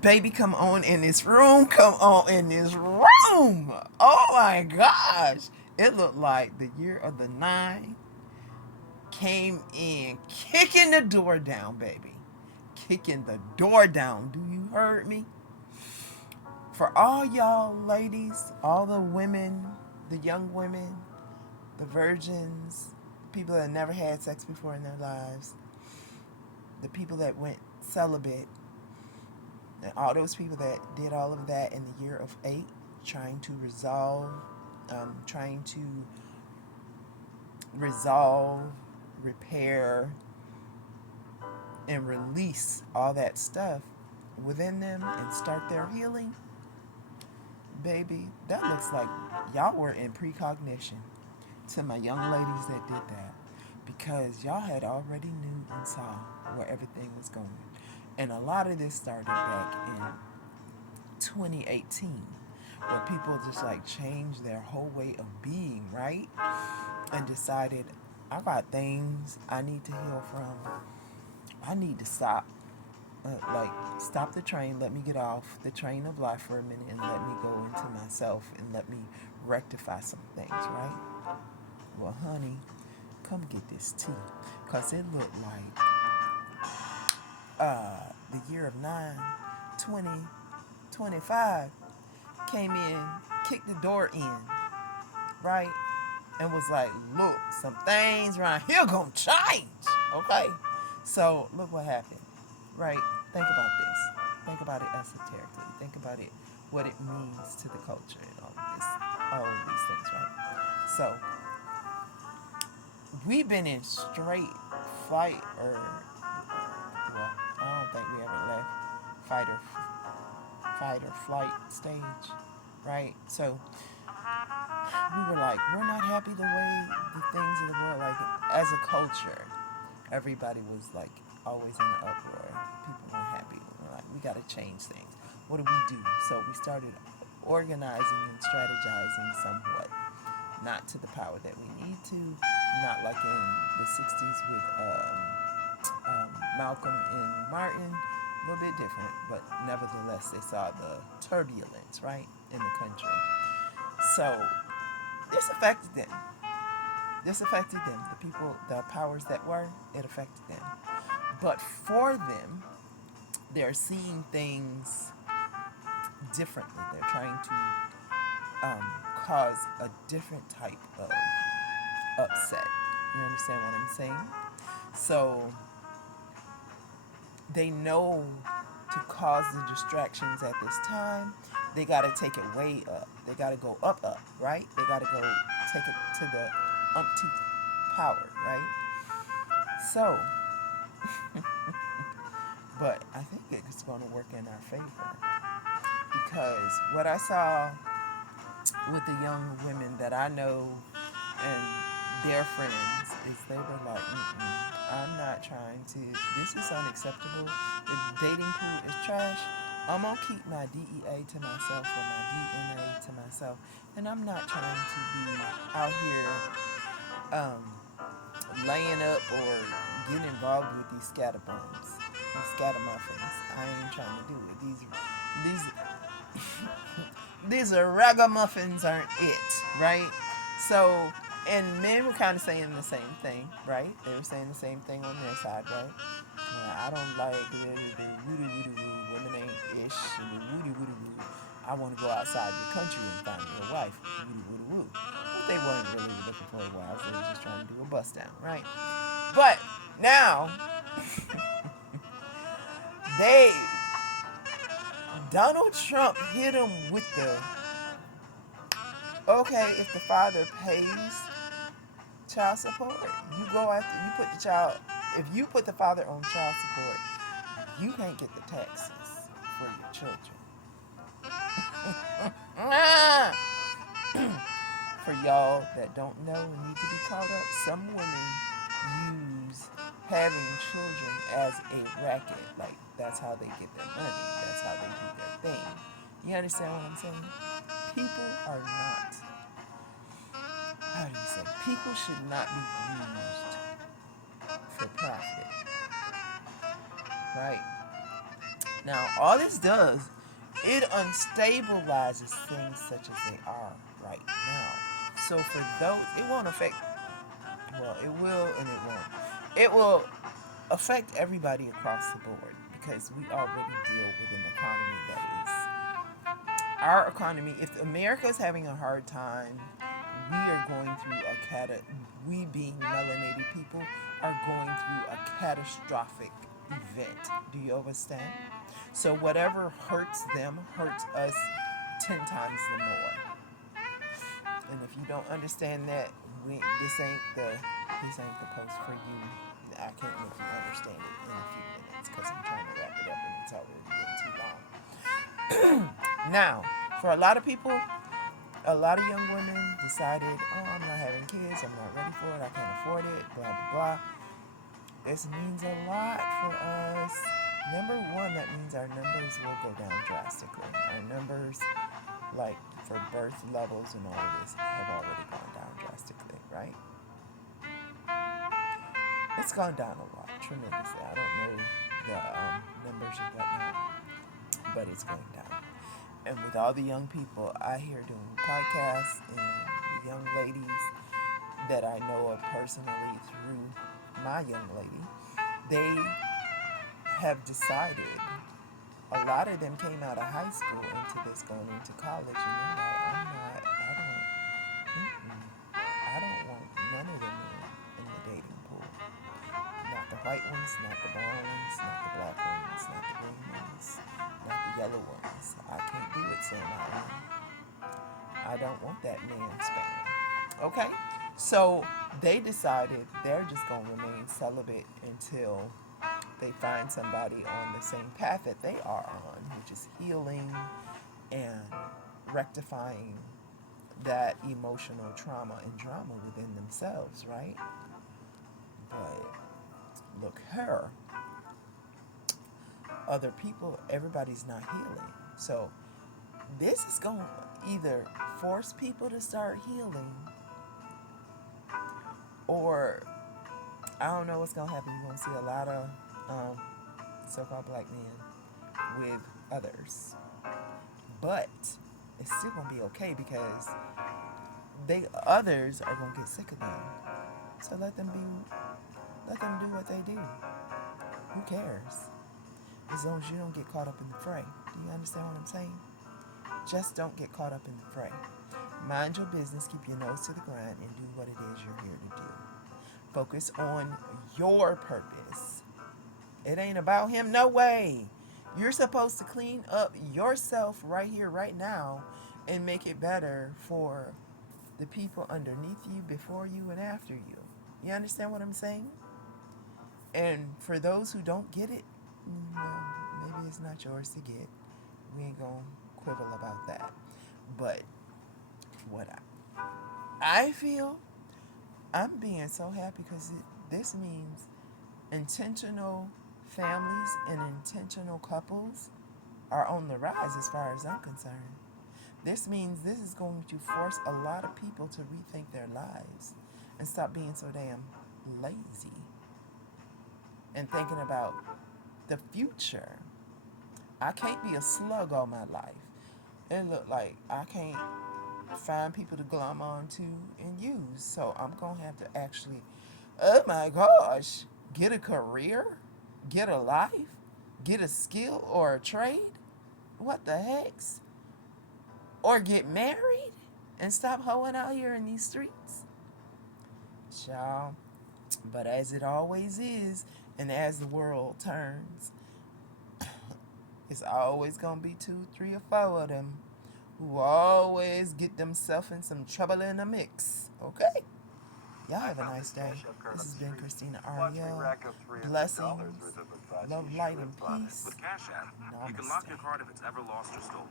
Baby, come on in this room. Come on in this room. Oh my gosh. It looked like the year of the nine came in kicking the door down, baby. Kicking the door down. Do you heard me? For all y'all ladies, all the women, the young women, the virgins, people that never had sex before in their lives, the people that went celibate, and all those people that did all of that in the year of 8, trying to resolve, repair, and release all that stuff within them and start their healing, baby, that looks like y'all were in precognition. To my young ladies that did that, because y'all had already knew and saw where everything was going. And a lot of this started back in 2018, where people just like changed their whole way of being, right? And decided, I got things I need to heal from. I need to stop. Stop the train, let me get off the train of life for a minute and let me go into myself and let me rectify some things, right? Well, honey, come get this tea. Because it looked like the year of 9, 2025 came in, kicked the door in, right? And was like, look, some things around here gonna change, okay? So look what happened, right? Think about this. Think about it esoterically. Think about it, what it means to the culture and all of these things, right? So we've been in straight fight or well, I don't think we ever left fight or fight or flight stage, right? So we were like, we're not happy the way the things of the world, like as a culture, everybody was like always in an uproar. People weren't happy. We're like, we got to change things. What do we do? So we started organizing and strategizing somewhat, not to the power that we need to, not like in the 60s with Malcolm and Martin, a little bit different, but nevertheless, they saw the turbulence, right, in the country. So this affected them. This affected them. The people, the powers that were, it affected them. But for them, they're seeing things differently. They're trying to cause a different type of upset. You understand what I'm saying? So they know to cause the distractions at this time, they got to take it way up. They got to go up, right? They got to go take it to the umpteenth power, right? So, but I think it's going to work in our favor because what I saw with the young women that I know and their friends is they were like, I'm not trying to, this is unacceptable. The dating pool is trash. I'm going to keep my DEA to myself or my DNA to myself. And I'm not trying to be out here laying up or getting involved with these scatterbuns, these scattermuffins. I ain't trying to do it. These ragamuffins aren't it, right? So, and men were kind of saying the same thing, right? They were saying the same thing on their side, right? I don't like the woody woody woo. Women ain't ish and the woody woody woo. I want to go outside the country and find me a wife. Woody woody woo. But they weren't really looking for a wife. They were just trying to do a bust down, right? But now they Donald Trump hit him with the okay, if the father pays child support, you go after you put the child if you put the father on child support, you can't get the taxes for your children. For y'all that don't know and need to be caught up, some women use having children as a racket. Like that's how they get their money. That's how they do their thing. You understand what I'm saying? People are not, how do you say, people should not be used for profit, right? Now, all this does, it unstabilizes things such as they are right now. So for those, it won't affect, well, it will and it won't. It will affect everybody across the board because we already deal with an economy that is our economy. If America is having a hard time, we are going through we being melanated people are going through a catastrophic event. Do you understand? So whatever hurts them hurts us 10 times the more. And if you don't understand that, this ain't the post for you. I can't really understand it in a few minutes because I'm trying to wrap it up and it's already been too long. Now, for a lot of people, a lot of young women decided, oh, I'm not having kids, I'm not ready for it, I can't afford it, blah blah blah. This means a lot for us. Number one, that means our numbers will go down drastically. Our numbers, like for birth levels and all of this, have already gone down drastically, right? It's gone down a lot, tremendously. I don't know the numbers and whatnot, but it's going down. And with all the young people I hear doing podcasts and the young ladies that I know of personally through my young lady, they have decided, a lot of them came out of high school into this, going into college, and they're like, I don't want none of them in the dating pool. Not the white ones, not the brown ones, not the black ones, not the green ones, not the yellow ones. I can't do it, Sam. I don't want that man spam. Okay? So they decided they're just going to remain celibate until they find somebody on the same path that they are on, which is healing and rectifying that emotional trauma and drama within themselves, right? But look, other people, everybody's not healing. So this is going to either force people to start healing, or I don't know what's going to happen. You're going to see a lot of so-called black men with others. But it's still going to be okay because others are going to get sick of them. So let them do what they do. Who cares? As long as you don't get caught up in the fray. Do you understand what I'm saying? Just don't get caught up in the fray. Mind your business, keep your nose to the grind, and do what it is you're here to do. Focus on your purpose. It ain't about him, no way. You're supposed to clean up yourself right here, right now, and make it better for the people underneath you, before you, and after you. You understand what I'm saying? And for those who don't get it, maybe it's not yours to get. We ain't gonna quibble about that. But what I feel, I'm being so happy because this means intentional families and intentional couples are on the rise as far as I'm concerned. This means this is going to force a lot of people to rethink their lives and stop being so damn lazy and thinking about the future. I can't be a slug all my life. It look like I can't find people to glom onto and use. So I'm going to have to actually, oh my gosh, get a career, get a life, get a skill or a trade. What the hex? Or get married and stop hoeing out here in these streets. Y'all. But as it always is, and as the world turns, it's always going to be 2, 3, or 4 of them who always get themselves in some trouble in the mix. Okay? Y'all have a nice day. This has been Christina Ariel. Blessings, love, light, and peace. With Cash App, you can lock your card if it's ever lost or stolen.